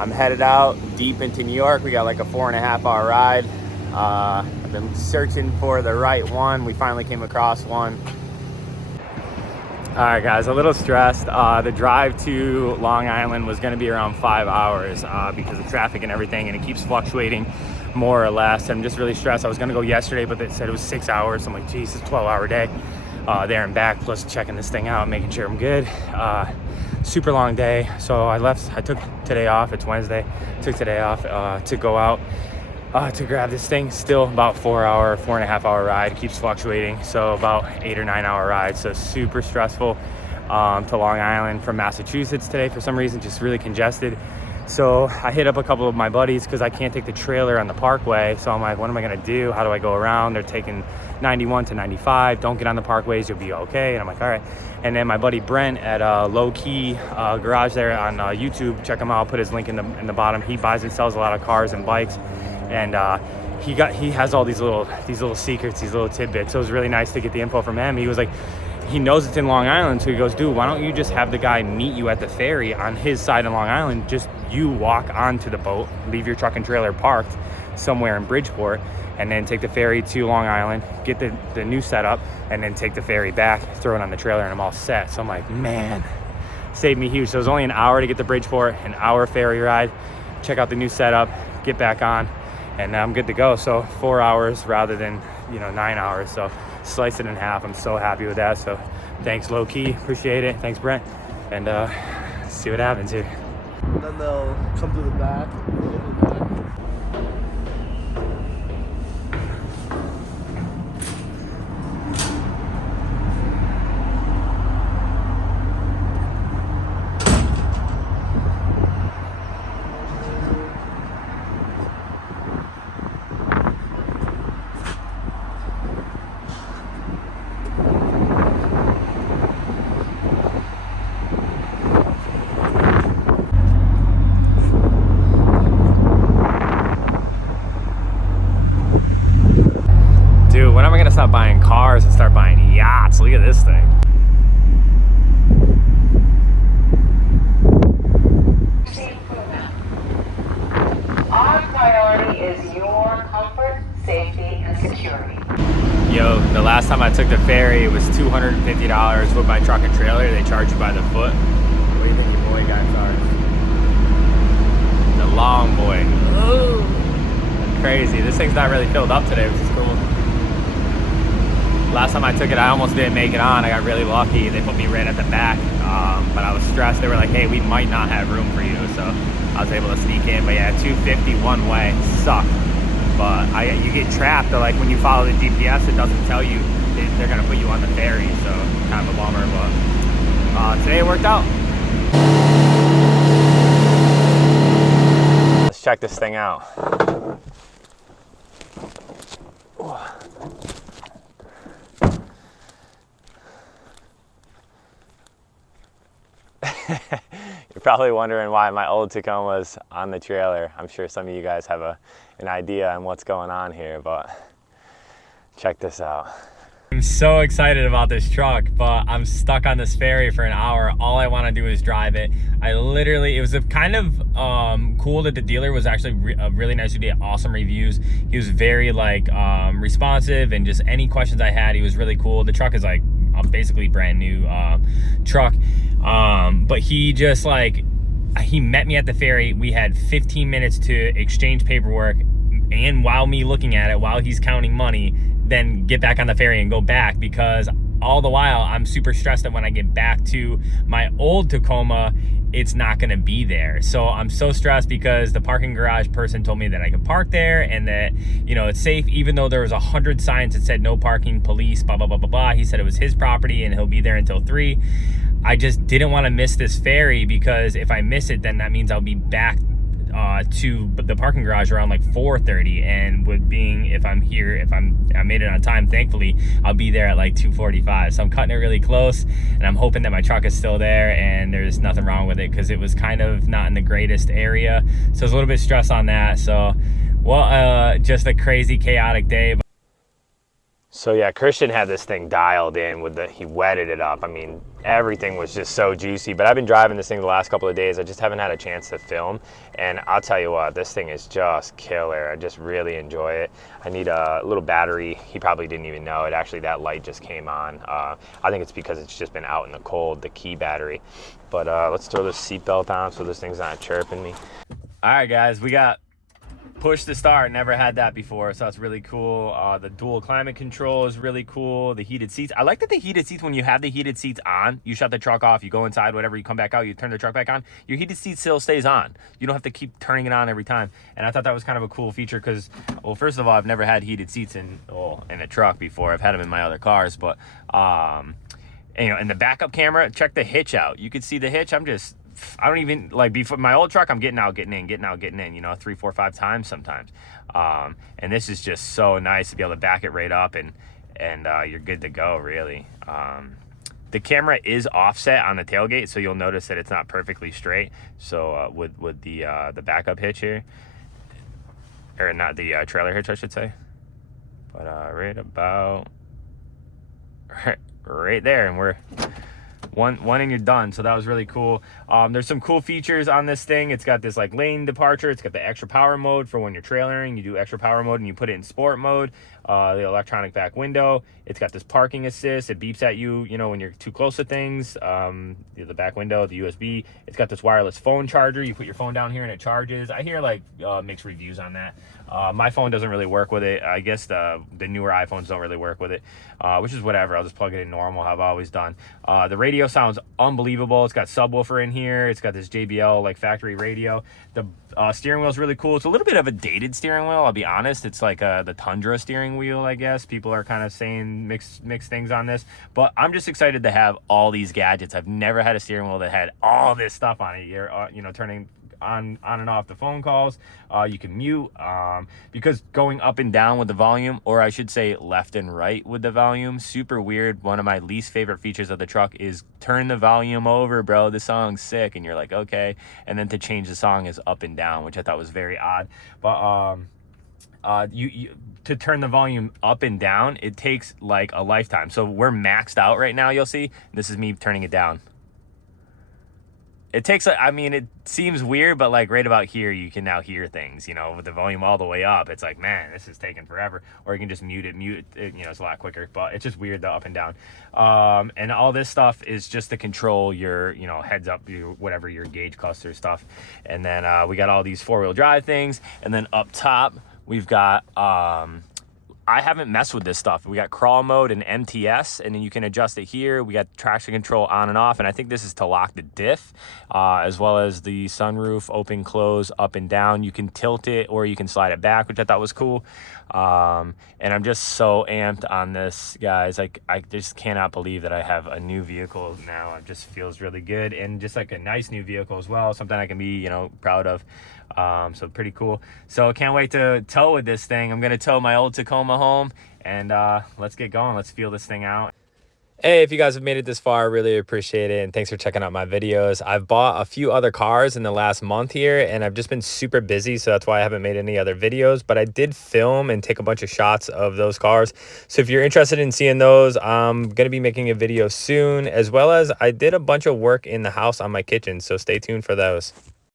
I'm headed out deep into New York. We got like a 4.5 hour ride. I've been searching for the right one. We finally came across one. All right, guys, a little stressed. The drive to Long Island was going to be around 5 hours because of traffic and everything, and it keeps fluctuating more or less. I'm just really stressed. I was going to go yesterday, but they said it was 6 hours. I'm like, geez, it's a 12-hour day there and back, plus checking this thing out, making sure I'm good. Super long day. So I took today off. It's Wednesday. Took today off to go out to grab this thing. Still about 4.5 hour ride. Keeps fluctuating, so about 8 or 9 hour ride. So super stressful to Long Island from Massachusetts today for some reason, just really congested. So I hit up a couple of my buddies because I can't take the trailer on the parkway. So I'm like, what am I gonna do? How do I go around? They're taking 91 to 95. Don't get on the parkways, you'll be okay. And I'm like, all right. And then my buddy Brent at Low Key Garage there on YouTube, check him out. I'll put his link in the bottom. He buys and sells a lot of cars and bikes, and he has all these little secrets, these little tidbits. So it was really nice to get the info from him. He was like, he knows it's in Long Island, so he goes, dude, why don't you just have the guy meet you at the ferry on his side of Long Island? Just you walk onto the boat, leave your truck and trailer parked somewhere in Bridgeport, and then take the ferry to Long Island, get the new setup, and then take the ferry back, throw it on the trailer, and I'm all set. So I'm like, man, saved me huge. So it was only an hour to get to Bridgeport, an hour ferry ride, check out the new setup, get back on, and I'm good to go. So 4 hours rather than 9 hours. So slice it in half. I'm so happy with that. So thanks, Low Key, appreciate it. Thanks, Brent, and see what happens here. Then they'll come through the back. Dude, when am I gonna stop buying cars and start buying yachts? Look at this thing. Our priority is your comfort, safety, and security. Yo, the last time I took the ferry, it was $250 with my truck and trailer. They charge you by the foot. What do you think your boy got charged? The long boy. Ooh. Crazy. This thing's not really filled up today, which is cool. Last time I took it, I almost didn't make it on. I got really lucky. They put me right at the back, but I was stressed. They were like, hey, we might not have room for you. So I was able to sneak in. But yeah, $250 one way sucked. But you get trapped. Like when you follow the GPS, it doesn't tell you they're gonna put you on the ferry. So kind of a bummer, but today it worked out. Let's check this thing out. You're probably wondering why my old Tacoma's on the trailer. I'm sure some of you guys have an idea on what's going on here, but check this out. I'm so excited about this truck, but I'm stuck on this ferry for an hour. All I want to do is drive it. It was a kind of cool that the dealer was actually really nice. He did awesome reviews. He was very responsive, and just any questions I had, he was really cool. The truck is like basically brand new truck. But he just he met me at the ferry. We had 15 minutes to exchange paperwork, and while me looking at it, while he's counting money, then get back on the ferry and go back, because all the while I'm super stressed that when I get back to my old Tacoma, it's not gonna be there. So I'm so stressed because the parking garage person told me that I could park there and that, it's safe, even though there was 100 signs that said no parking, police, blah, blah, blah, blah, blah. He said it was his property and he'll be there until 3. I just didn't want to miss this ferry, because if I miss it, then that means I'll be back to the parking garage around 4:30, and if I made it on time, thankfully, I'll be there at 2:45. So I'm cutting it really close, and I'm hoping that my truck is still there and there's nothing wrong with it, because it was kind of not in the greatest area. So I was a little bit stressed on that. So, well, just a crazy, chaotic day. So yeah, Christian had this thing dialed in with he wetted it up. I mean, everything was just so juicy, but I've been driving this thing the last couple of days. I just haven't had a chance to film, and I'll tell you what, this thing is just killer. I just really enjoy it. I need a little battery. He probably didn't even know it. Actually, that light just came on. I think it's because it's just been out in the cold, the key battery. But let's throw this seatbelt on so this thing's not chirping me. All right, guys, we got push to start. Never had that before, so that's really cool. The dual climate control is really cool. The heated seats, I like that the heated seats, when you have the heated seats on, you shut the truck off, you go inside, whatever, you come back out, you turn the truck back on, your heated seat still stays on. You don't have to keep turning it on every time. And I thought that was kind of a cool feature because, well, first of all, I've never had heated seats in a truck before. I've had them in my other cars, but you know, in the backup camera, check the hitch out. You could see the hitch. I don't even, like, before my old truck, I'm getting out, getting in, getting out, getting in, you know, 3, 4, 5 times sometimes. And this is just so nice to be able to back it right up and you're good to go, really. The camera is offset on the tailgate, so you'll notice that it's not perfectly straight. So with the backup hitch here, or not the trailer hitch, I should say. But right about right there, and we're one and you're done. So that was really cool. There's some cool features on this thing. It's got this like lane departure. It's got the extra power mode for when you're trailering. You do extra power mode and you put it in sport mode. The electronic back window. It's got this parking assist. It beeps at you, you know, when you're too close to things. The back window, the USB. It's got this wireless phone charger. You put your phone down here and it charges. I hear like mixed reviews on that. My phone doesn't really work with it. I guess the newer iPhones don't really work with it, which is whatever. I'll just plug it in normal, how I've always done. The radio sounds unbelievable. It's got subwoofer in here. It's got this JBL like factory radio. The steering wheel is really cool. It's a little bit of a dated steering wheel, I'll be honest. It's like the Tundra steering wheel, I guess. People are kind of saying mixed things on this, but I'm just excited to have all these gadgets. I've never had a steering wheel that had all this stuff on it. You're you know, turning on and off the phone calls. You can mute, because going up and down with the volume, or I should say left and right with the volume, super weird. One of my least favorite features of the truck is turn the volume over, bro, the song's sick, and you're like, okay, and then to change the song is up and down, which I thought was very odd. But you to turn the volume up and down, it takes like a lifetime. So we're maxed out right now, you'll see. This is me turning it down. It takes, I mean, it seems weird, but like right about here, you can now hear things, you know, with the volume all the way up. It's like, man, this is taking forever. Or you can just mute it, you know, it's a lot quicker, but it's just weird, the up and down. And all this stuff is just to control your, you know, heads up, whatever your gauge cluster stuff. And then we got all these 4-wheel drive things. And then up top, we've got, I haven't messed with this stuff. We got crawl mode and MTS, and then you can adjust it here. We got traction control on and off, and I think this is to lock the diff, as well as the sunroof, open, close, up and down. You can tilt it or you can slide it back, which I thought was cool. And I'm just so amped on this, guys. Like, I just cannot believe that I have a new vehicle now. It just feels really good, and just like a nice new vehicle as well, something I can be, you know, proud of. So pretty cool. So can't wait to tow with this thing. I'm gonna tow my old Tacoma home, and let's get going. Let's feel this thing out. Hey, if you guys have made it this far, I really appreciate it, and thanks for checking out my videos. I've bought a few other cars in the last month here, and I've just been super busy, so that's why I haven't made any other videos, but I did film and take a bunch of shots of those cars. So if you're interested in seeing those, I'm going to be making a video soon, as well as I did a bunch of work in the house on my kitchen, so stay tuned for those.